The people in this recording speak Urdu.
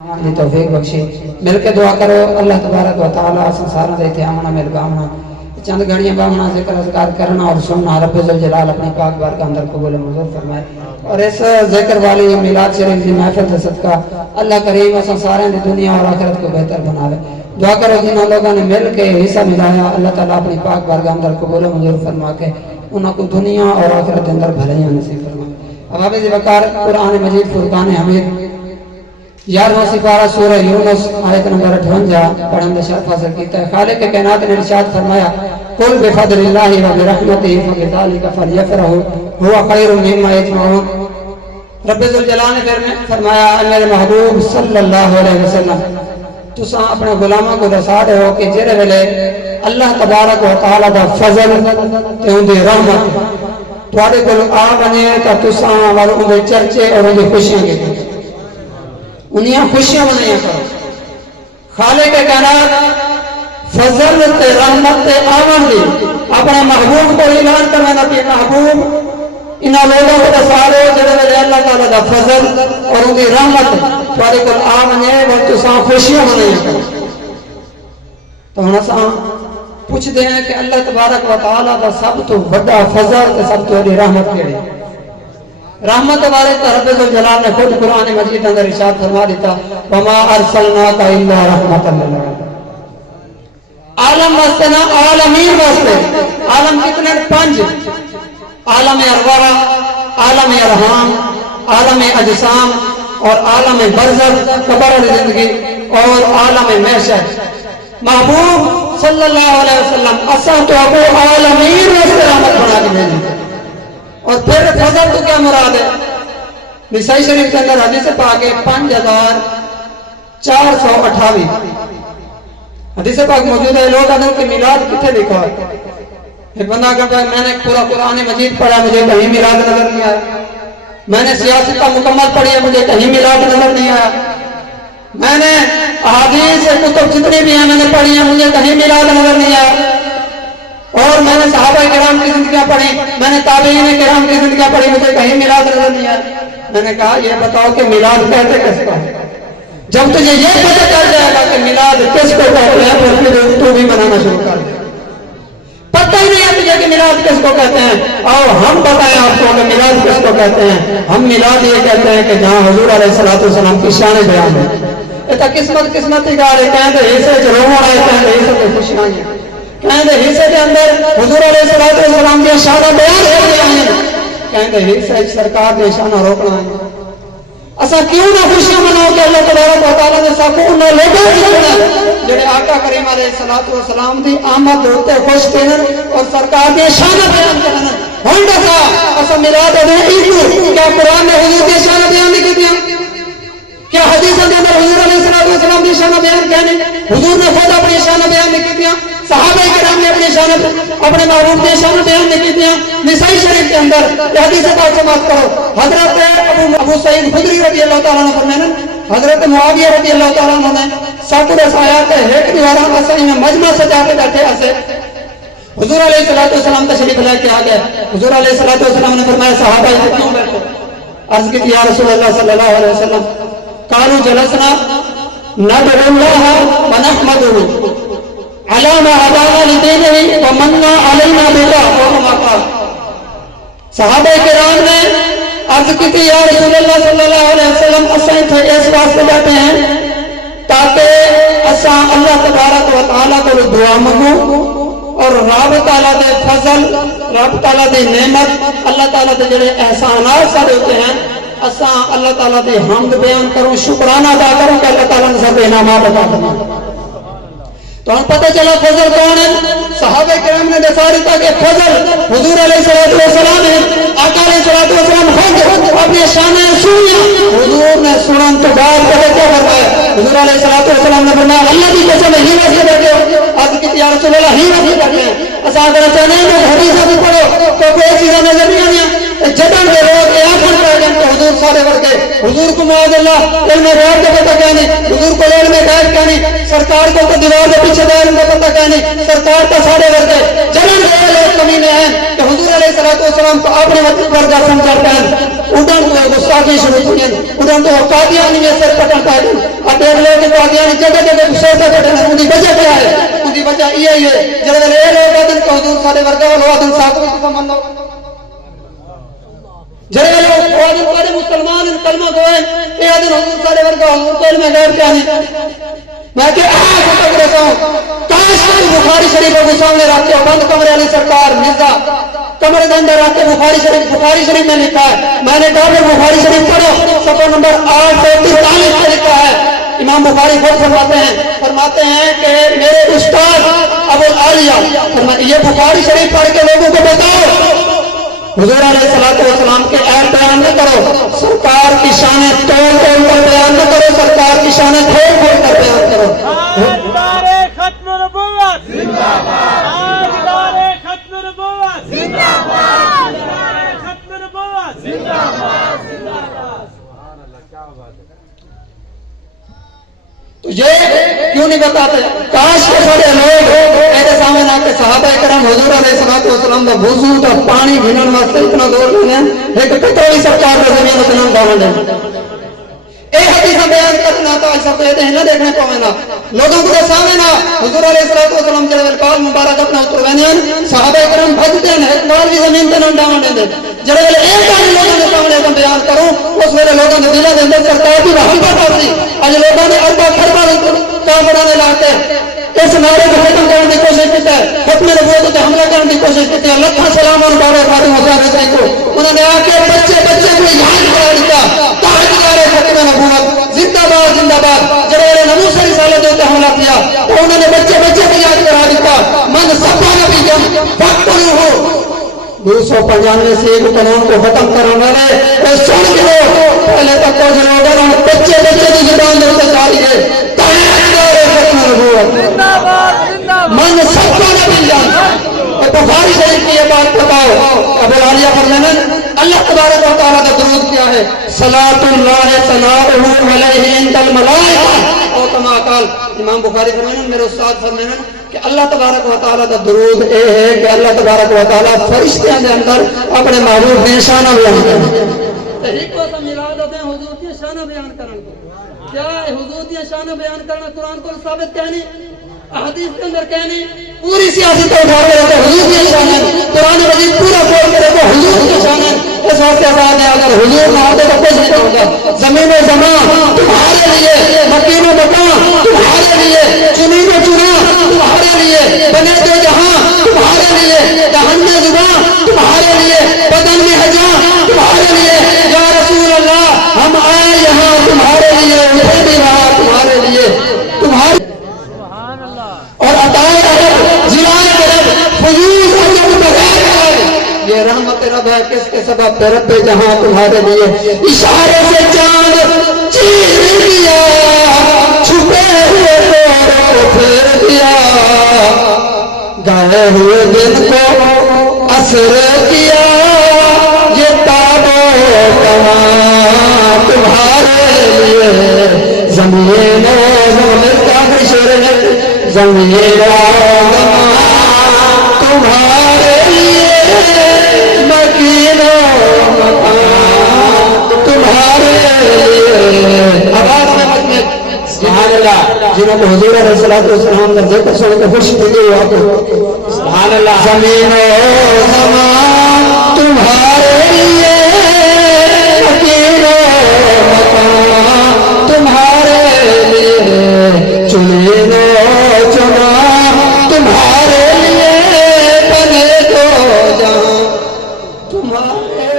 دی توفیق بخشی مل کے دعا کرو اللہ تبارک و تعالی سنسارا دیتے آمنا مل گامنا چند گھڑیاں بامنا ذکر اذکار کرنا اور سننا رب ذوالجلال اپنے پاک بار کا اندر قبول منظور فرمائے اور اس ذکر والی میلاد شریف کی محفل کا صدقہ اللہ کریم و سنسارا دی دنیا اور آخرت کو بہتر بناوے دعا کرو جنہوں لوگوں نے مل کے حصہ ملایا اللہ تعالیٰ اپنی پاک بار کا اندر قبول منظور فرما کے انہوں کو دنیا اور آخرت کے اندر بھلائیاں نصیب فرمائے حوافظ وقار قرآن مجید فرقان حمید 11واں سپارہ سورہ یونس آیت نمبر 58 پڑھن دے شرف حاصل کیتا ہے خالق کائنات نے ارشاد فرمایا قل بفضل اللہ و برحمتہ فبذلک فلیفرحوا هو خیر مما یجمعون رب ذوالجلال نے فرمایا میرے محبوب صلی اللہ علیہ وسلم تساں اپنے غلاماں کو دسا دے ہو کہ جڑے ویلے اللہ تبارک و تعالی دا فضل تے اون دی رحمت تواڈے کول آ بنے تے تساں والے اون دے چرچے اور اون دی خوشیاں کیتی انہیں خوشیاں منایا کرو خالق کائنات فضل تے رحمت تے آمن دی اپنے محبوب کو اعلان کرنا کہ محبوب انہاں لوگوں کو دسالو جڑے ویلے اللہ تعالی دا فضل اور ان دی رحمت تواڈے کول آمن ہے وہ تساں خوشیاں منایا کرو تو ہن اساں پوچھ دے ہیں کہ اللہ تبارک و تعالی دا سب تو بڑا فضل تے سب تو بڑی رحمت کیڑی ہے رحمت والے رب ذوالجلال نے خود قرآن مجید اندر ارشاد فرما دیتا وما ارسلناک الا رحمت للعالمین عالم واسطے نہ عالمین واسطے عالم کتنے 5 عالم ارواح عالم ارحام عالم اجسام اور عالم برزخ قبر والی زندگی اور عالم محشر محبوب صلی اللہ علیہ وسلم اساں تو ابو عالمین واسطے رحمت بنا کے بھیجی اور پھر فضل تو کیا مراد ہے نسائی شریف کے اندر حدیث پاک ہے 5428 حدیث پاک موجود ہے لوگ آدھیں کہ میلاد کتنے لکھا ہے ایک بندہ کہتا ہے میں نے پورا قرآن مجید پڑھا مجھے کہیں میلاد نظر نہیں آیا میں نے سیاست کا مکمل پڑھی ہے مجھے کہیں میلاد نظر نہیں آیا میں نے احادیث کتب جتنی بھی ہیں میں نے پڑھی ہیں مجھے کہیں میلاد نظر نہیں آیا اور میں نے صحابہ کرام کی زندگیاں پڑھی میں نے تابعین کرام کی زندگیاں پڑھی مجھے کہیں میلاد نظر نہیں آیا میں نے کہا یہ بتاؤ کہ میلاد کہتے کس کو جب تجھے یہ پتہ چل جائے گا کہ میلاد کس کو کہتے ہیں پھر تو بھی منانا شروع کر دے پتہ ہی نہیں ہے تجھے کہ میلاد کس کو کہتے ہیں اور ہم بتائیں آپ کو کہ میلاد کس کو کہتے ہیں ہم میلاد یہ کہتے ہیں کہ جہاں حضور علیہ الصلوۃ والسلام کی شان بیان ہے یہ قسمت کی گال ہے کہیں تو حصے جو روح آئے کہیں تو حصے کی خوشیاں ہیں کہیں دے حصے کے اندر حضور علیہ الصلوۃ والسلام کی شان بیان ہو رہی ہیں کہیں دے حصے سرکار نے شان روکنا ہے اسا کیوں نہ خوشیاں مناؤ کہ اللہ تبارک و تعالی نے سب کو انہاں لوگوں کو چنا جڑے آقا کریم علیہ الصلوۃ والسلام دی آمد ہوتے خوش تھن اور سرکار دی شان بیان کرن ہن دسا اسا میلاد دے کیا قرآن نے حضور دی شان بیان نہیں کیتی کیا حدیث کے اندر حضور علیہ الصلوۃ والسلام کی شان بیان کہنے حضور نے خود اپنی شان بیان نہیں کیتیاں صحابہ کرام نے اپنی شان اپنے محبوب کی شان بیان نہیں کیتیاں نسائی شریف کے اندر حدیث پاک سے بات کرو حضرت ابو سعید خدری رضی اللہ تعالیٰ عنہ فرمانے حضرت معاویہ رضی اللہ تعالیٰ عنہ نے ساتھ رسایات ایک دیوارہ اسائی میں مجمع سجا کے بیٹھے اسے حضور علیہ الصلوۃ والسلام تشریف لے کے آ گئے حضور علیہ الصلوۃ والسلام نے فرمایا صحابہ کیوں بیٹھے عرض کی یا رسول اللہ صلی اللہ علیہ وسلم قالوا جلسنا ندعو الله ونحمده على ما هدانا لدينه ومن علينا بالله وما قال صحابہ کرام نے عرض کی تھی یا رسول اللہ صلی اللہ علیہ وسلم اساں تھے اس واسطے بیٹھے ہیں تاکہ اساں اللہ تبارک و تعالی کو دعا منگو اور رب تعالی دے فضل رب تعالی دی نعمت اللہ تعالی دے جڑے احسانات سارے ہوتے ہیں اساں اللہ تعالیٰ دے حمد بیان کروں شکرانہ ادا کروں کہ اللہ تعالیٰ نے سب انعامات عطا فرمائے تو ہم پتہ چلا فضل کون ہے صحابہ کرام نے دکھا دیتا کہ فضل حضور علیہ الصلوۃ والسلام ہے آقا علیہ الصلوۃ والسلام خود اپنی شانیں سنیا حضور نے سنن تو بعد کہے کیا فرمایا حضور علیہ الصلوۃ والسلام نے فرمایا اللہ کی قسم ہی واسطے بیٹھے ہو عرض کی یا رسول اللہ ہی واسطے بیٹھے ہیں اساں اگر چاہنے ہیں حدیث بھی پڑھو تو کوئی چیز نظر نہیں آنی جدن کے لوگ یہ آخر پہ گئے کہ حضور سارے ورگے حضور کو معاذ اللہ علم غیب کا پتہ کہنی حضور کو علم غیب کہنی سرکار کو دیوار کے پیچھے دائر کا پتہ کہنی سرکار کا سارے ورگے جدن کے لوگ کمینے ہیں کہ حضور علیہ الصلوۃ والسلام کو اپنے وقت پر جا سمجھا پہن ادھر کو گستاخی شروع کی ادھر تو قادیانی میں سر پٹن پائے دیکھ لو کہ قادیانی جگہ جگہ سوچا بیٹھے ہیں، ان کی وجہ کیا ہے؟ ان کی وجہ یہ ہے جڑے ویلے اے لوگ آدن کہ حضور سارے ورگا والو آدن ساتھ کو من لو، جڑے لوگ آدن سارے مسلمان ان کلمہ گوئے اے آدن حضور سارے ورگا حضور کو علم غیب کیا نہیں. میں کہ آج تک رہتا ہوں کاش بخاری شریف کو سامنے رکھ کے بند کمرے والی سرکار مرزا کمرے کے اندر رکھ کے بخاری شریف میں لکھا ہے، میں نے کہا کہ بخاری شریف پڑھو، صفحہ نمبر 843 میں لکھا ہے. امام بخاری خود فرماتے ہیں کہ میرے استاد ابو العالیہ یہ بخاری شریف پڑھ کے لوگوں کو بتاؤ، حضور علیہ الصلوۃ والسلام کے عیب بیان نہ کرو، سرکار کی شانیں توڑ توڑ کر بیان نہ کرو، سرکار کی شانیں کھول کھول کر بیان کرو. ختم نبوت زندہ باد، ختم نبوت زندہ باد، ختم نبوت زندہ باد، زندہ باد. سبحان اللہ، کیا بات ہے. تو یہ کیوں نہیں بتاتے؟ کاش کے سارے لوگ میرے سامنے آ کے صحابہ کرام حضور علیہ الصلوۃ والسلام کا وضو کا پانی بھینن واسطے اتنا دور لینے ایک پتوئی سرکار کا زمین اتنا ڈالنے اے حدیث بیان کرنا تو ایسا پیدے ہیں نہ دیکھنے کو نا لوگوں کو سامنے نا حضور علیہ الصلوۃ والسلام کے القال مبارک اپنا اتروینین صحابہ کرام بھجتے ہیں ایک بار بھی زمین تے نہ ڈالنے دے جڑے ایک بار لوگوں کے سامنے کا بیان کروں اس ویلے لوگوں نے دلوں دے اندر سرکار کی محبت ہوتی اج لوگوں نے اربا خربا کافراں لاتے اس نعرے کو ختم کرنے کی کوشش کی ہے، ختم نبوت پہ حملہ کرنے کی کوشش کی ہے. لکھاں سلام اور بارے خادم حسین کو انہوں نے آ کے بچے کو یاد کرا دیا تاجدار ختم نبوت زندہ باد زندہ باد. جب انہوں نے ناموس رسالت پہ حملہ کیا تو انہوں نے بچے کو یاد کرا دیا من سبا نبی جن فاکر ہو 295 سے ایک قانون کو ختم کرنے والے سن کے پہلے تک کچھ لوگوں نے بچے کی زبان میں اتاری ہے من سب کو نبی جان. بخاری شریف کی یہ بات بتاؤ ابو العالیہ فرماتے اللہ تبارک و تعالیٰ کا درود کیا ہے؟ صلاۃ اللہ ثناؤہ علیہ عند الملائکہ او کما قال. امام بخاری فرماتے میرے استاد فرماتے کہ اللہ تبارک و تعالیٰ کا درود اے ہے کہ اللہ تبارک و تعالیٰ فرشتوں کے اندر اپنے محبوب کی شان بیان کرتے ہیں. ایک کو میلاد ہوتے ہیں حضور کی شان بیان کرنے کو کیا ہے؟ حضور کی شان بیان کرنا قرآن کو ثابت کہنی احادیث کے اندر کہنی پوری سیاست کو اٹھا کے حضور کی شان ہے. قرآن مجید پورا کھول کے دیکھو حضور کی شان ہے. اس واسطے آزاد ہے اگر حضور نہ ہوتے تو کچھ نہیں ہوگا. زمین و زمان تمہارے لیے، مکین و مکان تمہارے لیے، چنی و چنا تمہارے لیے، بنے دو جہاں تمہارے لیے، دہن میں زبان تمہارے لیے، بدن میں حجاں تمہارے لیے. یا رسول اللہ ہم آئے یہاں تمہارے لیے، اٹھے بھی وہاں تمہارے لیے. تمہارے اور عطائے رب جلائے رب فیوز رب بغیر ہے یہ رحمت رب ہے کس کے سبب پہ رب جہاں تمہارے لیے. اشارے سے چاند چیر دیا چھپے ہوئے کو پھیر دیا گئے ہوئے دن کو اثر کیا یہ تاب و کماں تمہارے لیے. زمین کا شعر ہے زمین تمہارے لیے، مکین تمہارے لیے. آواز میں مسجد سبحان اللہ جنہوں کو حضور علیہ الصلوۃ والسلام کا ذکر سن کے خوش ملی ہوا تو سبحان اللہ. زمین و زمان تمہارے لیے، مکین مکان تمہارے لیے، چنین چنا تمہارے لیے، بنے دو جہاں تمہارے